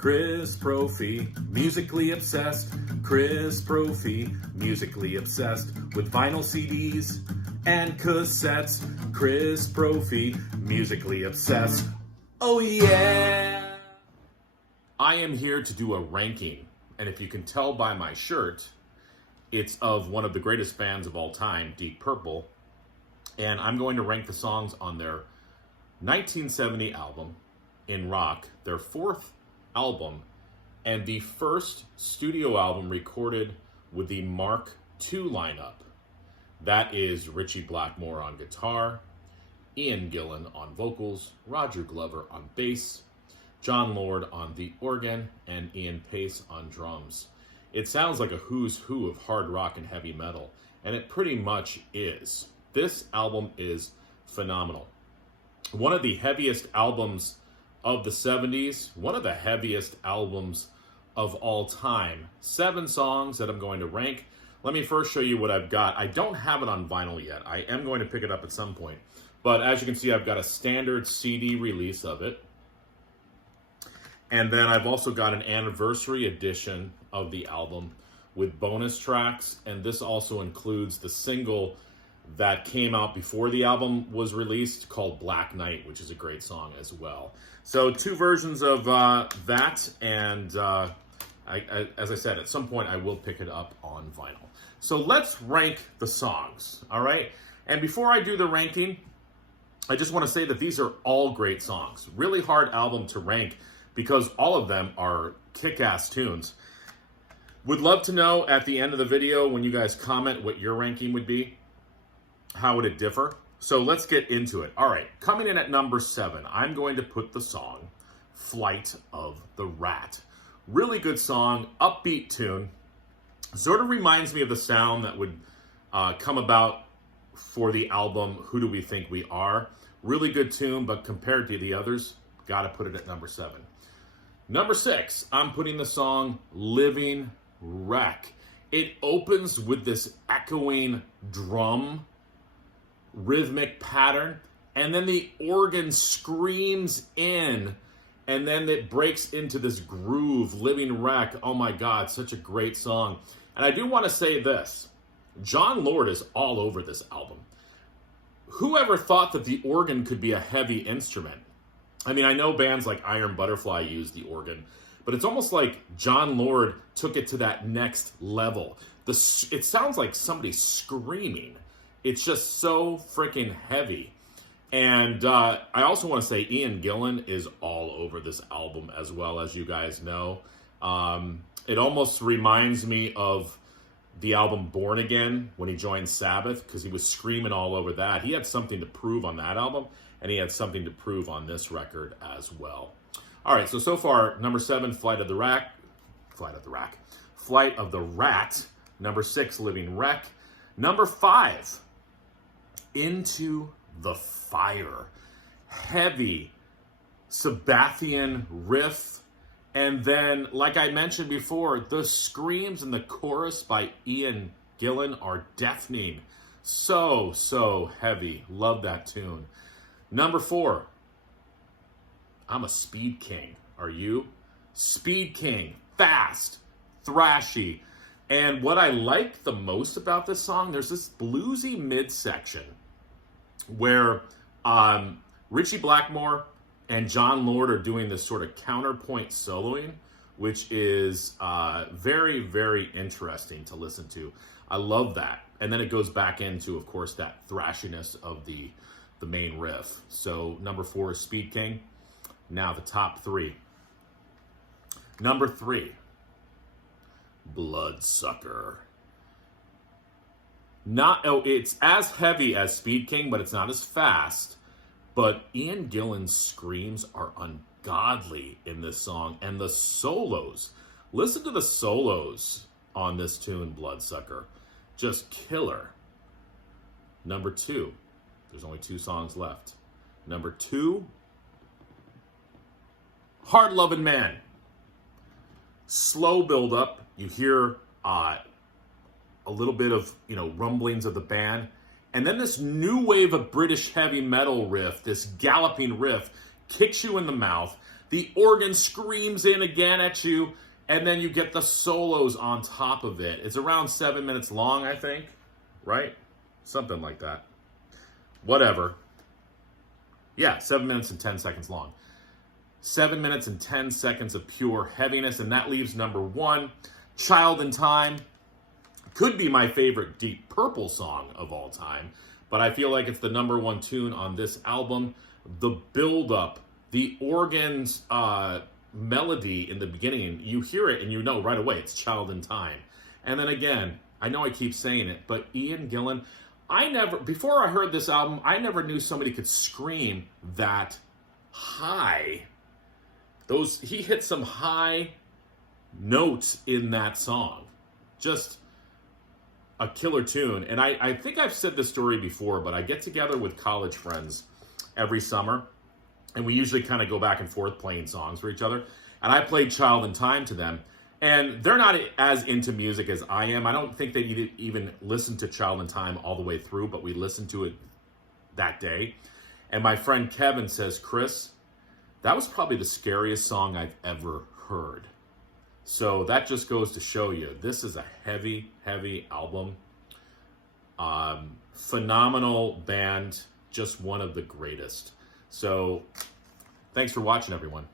Chris Brophy, musically obsessed. Chris Brophy, musically obsessed with vinyl CDs and cassettes. Chris Brophy, musically obsessed. Oh yeah! I am here to do a ranking, and if you can tell by my shirt, it's of one of the greatest bands of all time, Deep Purple, and I'm going to rank the songs on their 1970 album, In Rock, their fourth album, and the first studio album recorded with the Mark II lineup. That is Ritchie Blackmore on guitar, Ian Gillan on vocals, Roger Glover on bass, John Lord on the organ, and Ian Pace on drums. It sounds like a who's who of hard rock and heavy metal, and it pretty much is. This album is phenomenal. One of the heaviest albums of the 70s, one of the heaviest albums of all time. 7 songs that I'm going to rank. Let me first show you what I've got. I don't have it on vinyl yet. I am going to pick it up at some point. But as you can see, I've got a standard CD release of it. And then I've also got an anniversary edition of the album with bonus tracks. And this also includes the single that came out before the album was released called Black Knight, which is a great song as well. So 2 versions of that, and as I said, at some point I will pick it up on vinyl. So let's rank the songs, all right? And before I do the ranking, I just want to say that these are all great songs. Really hard album to rank because all of them are kick-ass tunes. Would love to know at the end of the video when you guys comment what your ranking would be. How would it differ? So let's get into it. All right, coming in at number 7, I'm going to put the song Flight of the Rat. Really good song, upbeat tune. Sort of reminds me of the sound that would come about for the album Who Do We Think We Are? Really good tune, but compared to the others, gotta put it at number 7. Number 6, I'm putting the song Living Wreck. It opens with this echoing drum rhythmic pattern, and then the organ screams in, and then it breaks into this groove. Living Wreck, oh my god, such a great song. And I do want to say this, John Lord is all over this album. Whoever thought that the organ could be a heavy instrument? I mean, I know bands like Iron Butterfly use the organ, but it's almost like John Lord took it to that next level. It sounds like somebody screaming. It's just so freaking heavy. And I also want to say Ian Gillan is all over this album as well, as you guys know. It almost reminds me of the album Born Again when he joined Sabbath, because he was screaming all over that. He had something to prove on that album, and he had something to prove on this record as well. All right, so far, number 7, Flight of the Rat. Number 6, Living Wreck. Number 5, Into the Fire. Heavy Sabbathian riff. And then, like I mentioned before, the screams in the chorus by Ian Gillan are deafening. So heavy. Love that tune. Number 4, I'm a Speed King. Are you? Speed King. Fast. Thrashy. And what I like the most about this song, there's this bluesy midsection where Ritchie Blackmore and John Lord are doing this sort of counterpoint soloing, which is very, very interesting to listen to. I love that. And then it goes back into, of course, that thrashiness of the main riff. So number 4 is Speed King. Now the top 3. Number 3, Bloodsucker. It's as heavy as Speed King, but it's not as fast. But Ian Gillan's screams are ungodly in this song. And the solos, listen to the solos on this tune, Bloodsucker. Just killer. Number 2, there's only 2 songs left. Number 2, Hard Lovin' Man. Slow build up. You hear a little bit of, rumblings of the band. And then this new wave of British heavy metal riff, this galloping riff, kicks you in the mouth. The organ screams in again at you, and then you get the solos on top of it. It's around 7 minutes long, I think, right? Something like that. Whatever. Yeah, 7 minutes and 10 seconds long. 7 minutes and 10 seconds of pure heaviness, and that leaves number one, Child in Time. Could be my favorite Deep Purple song of all time, but I feel like it's the number one tune on this album. The build-up, the organ's melody in the beginning, you hear it and you know right away it's Child in Time. And then again, I know I keep saying it, but Ian Gillan, before I heard this album, I never knew somebody could scream that high. He hit some high notes in that song. Just a killer tune. And I think I've said this story before, but I get together with college friends every summer, and we usually kind of go back and forth playing songs for each other. And I played Child in Time to them, and they're not as into music as I am. I don't think they even listen to Child in Time all the way through, but we listened to it that day. And my friend Kevin says, Chris, that was probably the scariest song I've ever heard. So that just goes to show you, this is a heavy, heavy album. Phenomenal band, just one of the greatest. So thanks for watching, everyone.